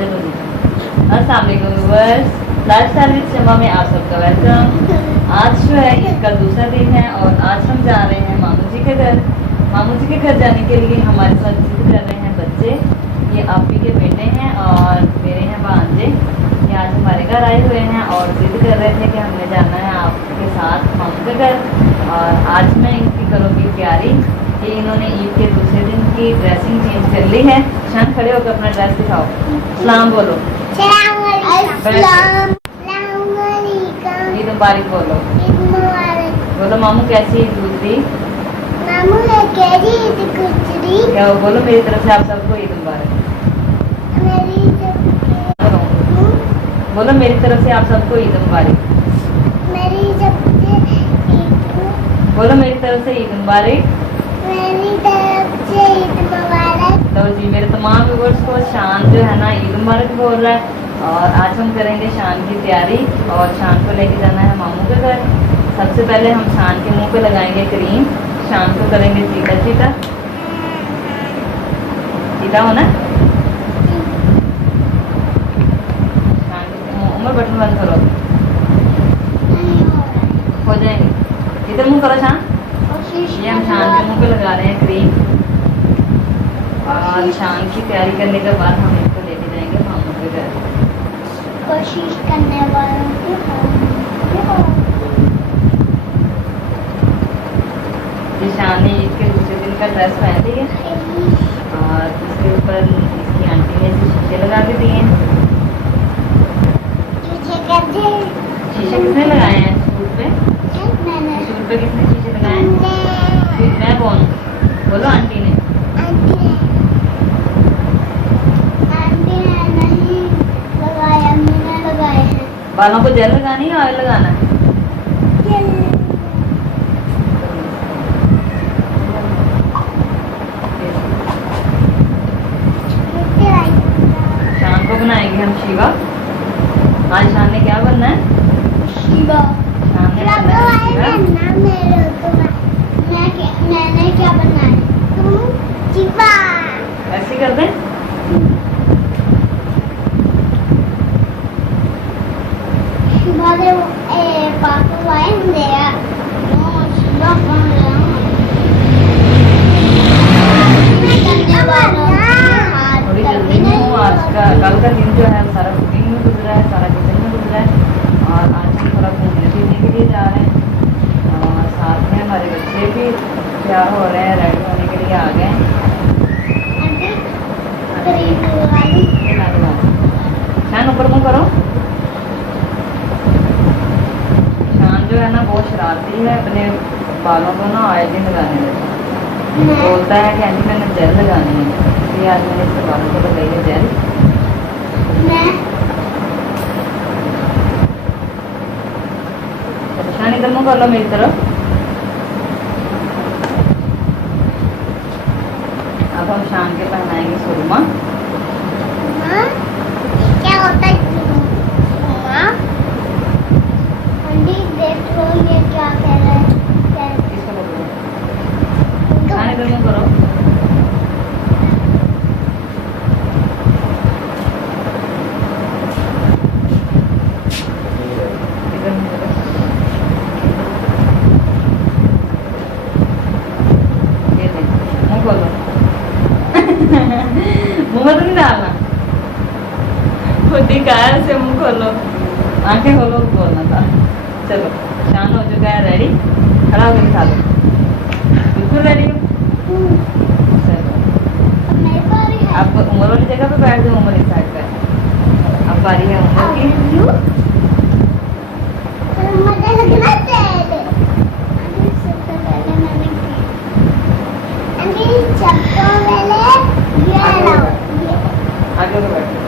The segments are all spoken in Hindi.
चलो जी। अस्सलाम वालेकुम व्यूअर्स, लाइफस्टाइल विद शमा में आप सबका वेलकम। आज जो है इसका दूसरा दिन है और आज हम जा रहे हैं मामू जी के घर। मामू जी के घर जाने के लिए हमारे साथ जिद कर रहे हैं बच्चे। ये आपी के बेटे हैं और मेरे हैं भांजे। ये आज हमारे घर आए हुए हैं और जिद कर रहे थे कि हमने जाना है आपके साथ मामू के घर। और आज मैं इनकी करूँगी तैयारी कि इन्होंने ईद के दूसरे दिन की ड्रेसिंग चेंज कर ली है। शान खड़े होकर अपना ड्रेस दिखाओ, सलाम बोलो, ईद मुबारक बोलो। बोलो मामू कैसी ईद गुजरी? मामू कैसी ईद गुजरी? क्या बोलो मेरी तरफ से आप सबको ईद मुबारक। बोलो मेरी तरफ से आप सबको ईद मुबारक। बोलो मेरी तरफ से ईद मुबारक। तो जी मेरे तमाम व्यूअर्स को शान जो है ना ईद मुबारक बोल रहा है। और आज हम करेंगे शान की तैयारी और शान को लेके जाना है मामू के घर। सबसे पहले हम शान के मुंह पे लगाएंगे क्रीम। शान को करेंगे चीटा चीटा, चीटा होना। शान के उम्र बटन बंद करो, हो जाएंगे। इधर मुंह करो शान। ये हम शान के मुंह पे लगा रहे हैं क्रीम और शान की तैयारी करने के बाद हम इसको लेके जाएंगे मामू के घर। कोशिश करने वालों की ये शान ने ईद के दूसरे दिन का ड्रेस पहन ली है और इसके ऊपर इसकी आंटी ने ऐसे शीशे लगा के दिए हैं। शीशे किसने लगाए हैं सूट पे? सूट पे किसने शीशे लगाए हैं? मैं कौन? बोलो आंटी ने। बालों को जेल लगानी है ऑयल लगाना है? शान को बनाएंगे हम शिवा। आज शान ने क्या बनना है? शिवा। शान ने बनना है शिवा। मैंने क्या बनना है? शिवा। ऐसे कर दें। पापा आए होंगे यार। थोड़ी जल्दी में हूँ। आज का कल का दिन जो है सारा कुकिंग में गुजरा है, सारा किचन में गुजरा है। और आज हम थोड़ा घूमने फिरने के लिए जा रहे हैं और साथ में हमारे बच्चे भी तैयार हो रहे हैं, रेडी होने के लिए आ गए हैं। शान ऊपर मुँह करो। शान जो है ना बहुत शरारती है, अपने बालों को ना ऑयल नहीं लगाने देता। बोलता है कि आंटी मैंने जेल लगानी है, इसलिए आज मैंने इसके बालों को लगाई है जेल। शान इधर मुँह कर लो मेरी तरफ। अब हम शान के पहनाएंगे सुरमा। क्या होता है सुरमा? देखो ये क्या कह रहा है? इसको पकड़ो। शान इधर मुँह करो। इधर मुँह करो। ये देख, मुँह खोलो। मुँह में तो नहीं डालना, खुद ही कहा है ऐसे मुँह खोलो, आंखें खोलो बोलना था। चलो शान हो चुका है रेडी, खड़ा होकर दिखा दो। बिल्कुल रेडी हो? चलो आप उम्र वाली जगह पे बैठ जाओ, उम्र इस साइड पे। अब बारी है उम्र की। आगे तो बैठो।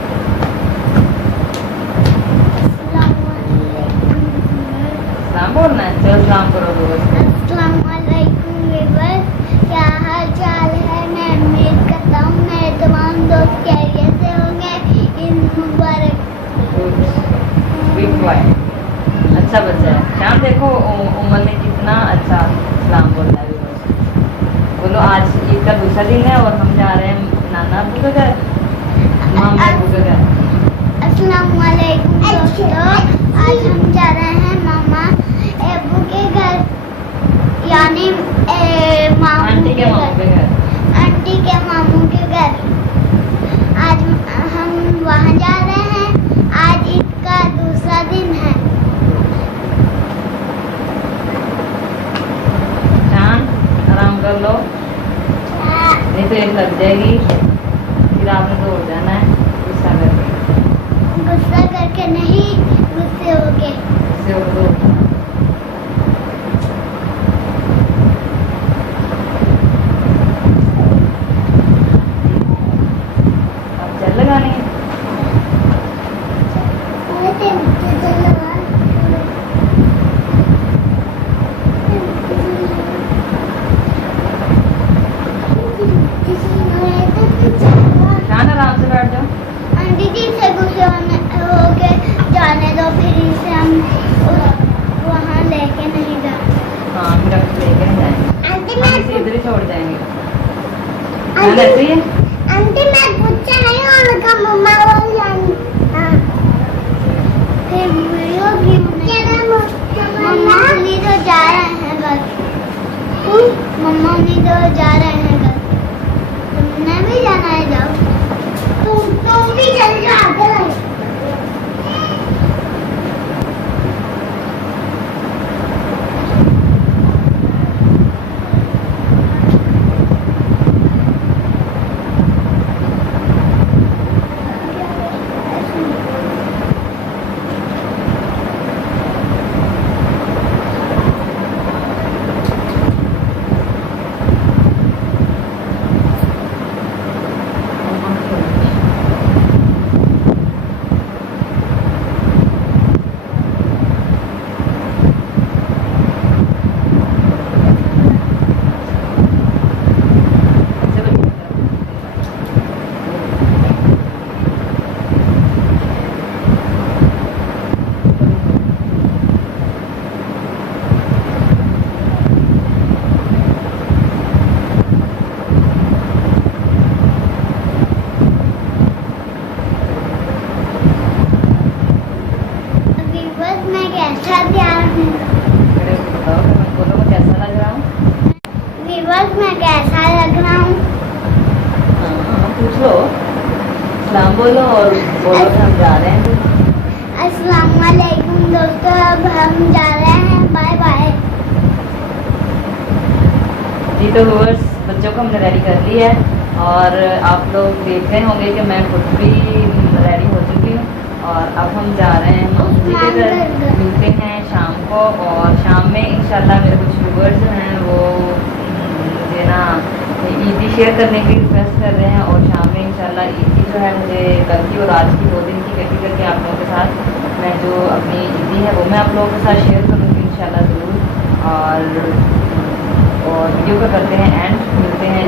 सलाम बोलना है, चलो सलाम करो दोस्त। अस्सलामुअलैकुम व्यूअर्स, क्या हाल चाल है? मैं उम्मीद करता हूँ मेरे तमाम दोस्त खैरियत से होंगे। ईद मुबारक। अच्छा बच्चा है शाम। देखो उमर ने कितना अच्छा सलाम बोला है व्यूअर्स। बोलो आज ईद का दूसरा दिन है और हम जा रहे हैं नाना अब्बू के घर, मामा अब्बू के घर। सेल लग जाएगी, फिर आपने दौड़ जाना है गुस्सा करके। गुस्सा करके नहीं, गुस्से होके। गुस्से होकर दौड़ जाना। अब चल लगानी है। शान आराम से बैठ जाओ। आंटी जी से गुस्से होके जाने दो, फिर इसे हम वहाँ लेके नहीं जाते। हाँ हम डॉक्टर लेके नहीं जाएंगे, आंटी हम इसे मैं इधर ही छोड़ जाएंगे। शान ऐसे ही है। आंटी मैं पूछा नहीं उनका मम्मा बोल जानी। हाँ फिर वीडियो भी मम्मा नहीं तो जा रहे हैं बस। मम्मा नहीं तो जा रहे हैं बस। तुमने भी जाना है, जाओ। तुम भी चल जाओ आगे। मैं कैसा लग रहा हूँ? पूछ लो, सलाम बोलो और बोलो कि हम जा रहे हैं। अस्सलाम वालेकुम दोस्तों, अब हम जा रहे हैं, बाय बाय। जी तो व्यूअर्स, बच्चों को हमने रेडी कर लिया है और आप लोग देख रहे होंगे कि मैं खुद भी रेडी हो चुकी हूँ और अब हम जा रहे हैं मामू जी के घर। मिलते हैं शाम को और शाम में इंशाल्लाह मेरे कुछ व्यूअर्स जो हैं वो मुझे ना ईदी शेयर करने की रिक्वेस्ट कर रहे हैं और शाम में इंशाल्लाह ईदी जो है मुझे कल की और आज की 2 दिन की इकट्ठी करके आप लोगों के साथ मैं जो अपनी ईदी है वो मैं आप लोगों के साथ शेयर करूँगी इंशाल्लाह ज़रूर। और वीडियो का करते हैं एंड, मिलते हैं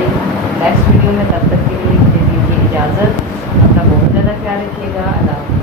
नेक्स्ट वीडियो में। तब तक के लिए मुझे दीजिए इजाज़त। अपना बहुत ज़्यादा ख्याल रखिएगा। अल्लाह।